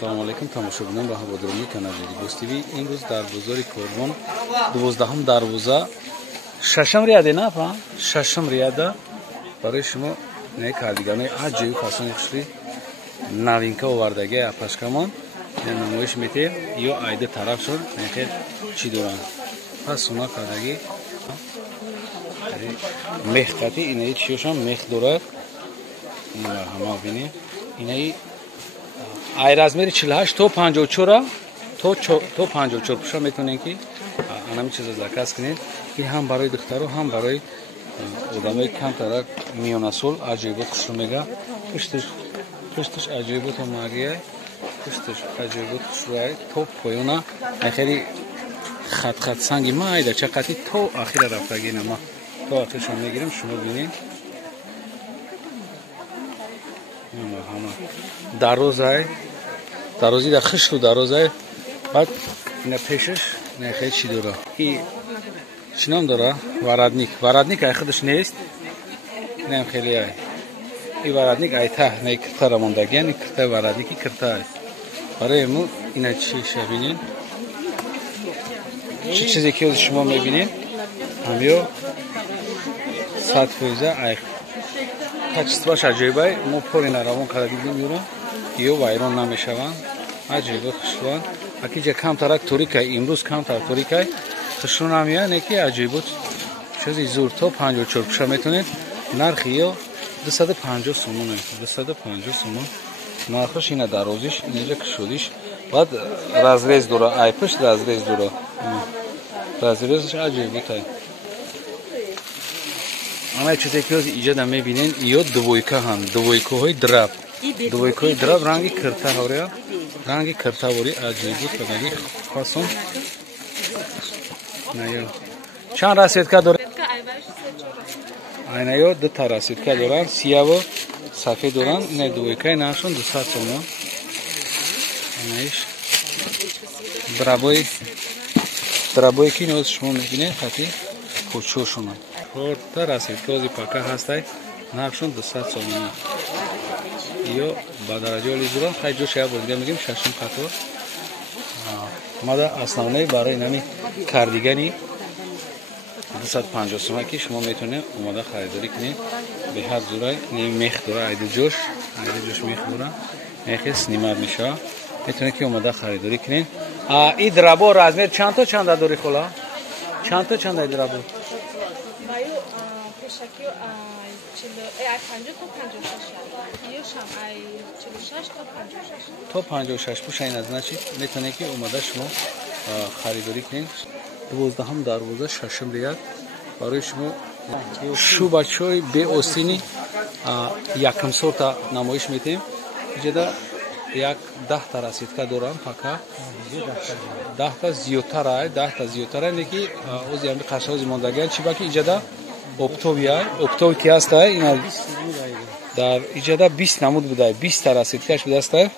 Салому алейкум тамошобинон ва ҳаводирони канали Libos TV. Имрӯз дар бозори Корбон 12 дарвоза шашам рияде на па шашам рияда барои шумо не кардиганои аҷоиб фасони хушри новинка овардаги апашкамон намоиш метем ё айда тарафшон нехел чӣ доранд пас суна кардаги мехқати инаи чиёшам мех дорад ҳама бинем инаи ай размери 48 то 54 то 54 пуша метонем ки анами чиза заказ кунем ин ҳам барои духтаро ҳам барои одамои камтарак миёнасол аҷоибот хушрӯ мега пушташ аҷоибот омагия пушташ аҷоибот хушрӯай то поёна ахири хат санги майда чақати то ахира рафтагина ма то ахиршон мегирем шумо бинем дарозӣ дар хишту дарозай баъд ина пешаш нахел чӣ дора и чӣ ном дора варадник ай худаш нест инам хеле ай и варадник ай таҳ не киртара мондаги яъне киртаи варадники кирта ай барои ему ина чӣ шабинем чӣ чизе ки шумо мебинем ҳамё 100% ай качествоаш аҷоибай мо полина равон карда дидем юро ё вайрон намешаванд аҷоибот хушрӯанд акиҷа камтарак торикай имрӯз камтар торикай хушрӯ намеяд неки аҷоибот чизи зур то 54 пуша метонед нархи ё 250 сомон 250 сомон нархаш ина дарозиш инҷа кушодиш баъд разрез дора ай пушт разрез дора разрезаш аҷоибот ай ана чизе ки иҷада мебинен ё двойка ҳам двойкаҳои драб ранги киртаҳория ранги киртавори аҷоибот кадаги хасон наё чанд расветка дора айнаё дута расветка доранд сияву сафед доранд ина двойкаи нашон 200 сомон инаиш драбое ки ноз шумо мебинед хати почошона чорта расветка ози пака ҳастай нархшон 200 сомон ё ба дараҷоли зурон хай ҷош я бозига мегим шашум қатор мада основной барои нами кардигани 250 сомон ки шумо метонед омада харидорӣ кунед беҳад зурай мех дора айду ҷош мех дора мехи снимат мешава метонед ки омада харидорӣ кунед и драбо размер чанда дори хола чанда драбо то 56 пуша ин значит метонед ки омада шумо харидорӣ кунед 12 дарвоза шашам рият барои шумо шубачҳои беостини якм сорта намоиш метем иҷада як 10 та расветка дорам пака 10 та зиёдтара неки ози ами қашаози мондагиан чи баки иҷада оптови ки ҳастай ина дар иҷада 20 намуд будай 20 та расветкаш будастай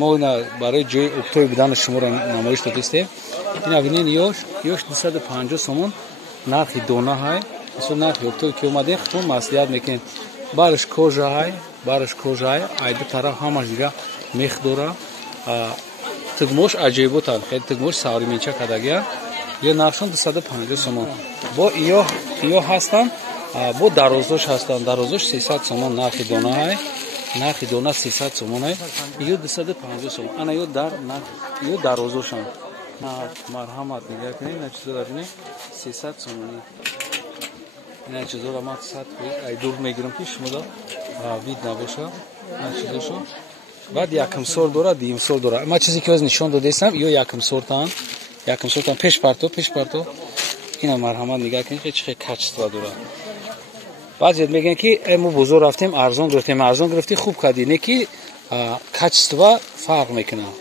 мо ина барои ҷои оптови будани шуморо намоиш додистем ина бинен ёш 250 сомон нархи дона ҳай исо нархи оптови ки омадем хутон маслиҳат мекунем бараш кожа ҳай айду тараф ҳамаш дига мех дора тигмош аҷоиботанд хеле тигмош саврименча кардагиан ё нархшон 250 сомон бо ё ҳастанд бо дароздош ҳастанд дароздош 300 сомон нархи дона ҳай нархи дона 300 сомон ҳай ё 250 сомон ана ё дароздошанд марҳамат нигоҳ кунед ина чизора бинед 300 сомони ина чизора ман 100 ай дур мегирам ки шумода вид набоша ина чизошо баъд якм сор дора дим сор дора ман чизе ки оз нишон додестам ё якм сортан пеш парто ина марҳамат нигоҳ кунед ки чӣ качество дора баъзеят мегӯянд ки мо бозор рафтем арзон гирифтӣ хуб кардӣ не ки качество фарқ мекунад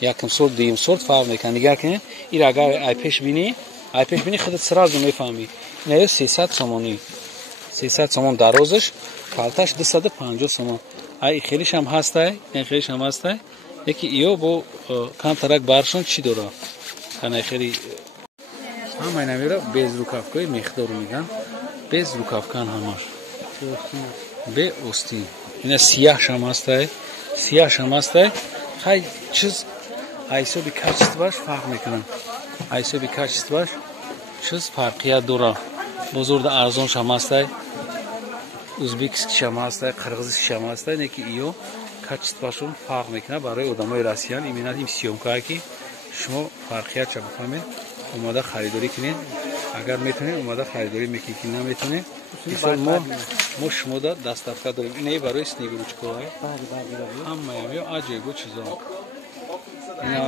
якм сорт дим сорт фарқ мекунад нигоҳ кунед ин агар ай пеш бинӣ худат сразу мефаҳмӣ ина ё 300 сомон дарозаш калташ 250 сомон ай хелишам ҳастай яки ё бо камтарак баршон чӣ дора ана хели ҳамаи намера без рукавкаи мехдору меган без рукавкан ҳамаш бе остин ина сияҳшам ҳастай хай чиз ҳисоби качествоаш фарқ мекунад. ҳисоби качествоаш чиз фарқият дорад. бозорда арзоншам ҳастай, ӯзбекскишам ҳастай, қирғизскишам ҳастай, не ки иё качествоашон фарқ мекунад. барои одамои россиян именно ин сиёмкае ки шумо фарқиятша бифаҳмед, омода харидорӣ кунед. агар метавонед омода харидорӣ мекунед, ки наметавонед мисол мо шумода дастафтар дорем. инаи барои снегуручкоа ҳамаям ё аҷоибу чизо ина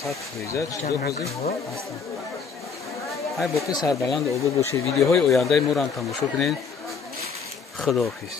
сад фреза чизо ҳозир ҳай боқи сарбаланду обод бошед. видеоҳои ояндаи моро ҳам тамошо кунед. худоҳофиз.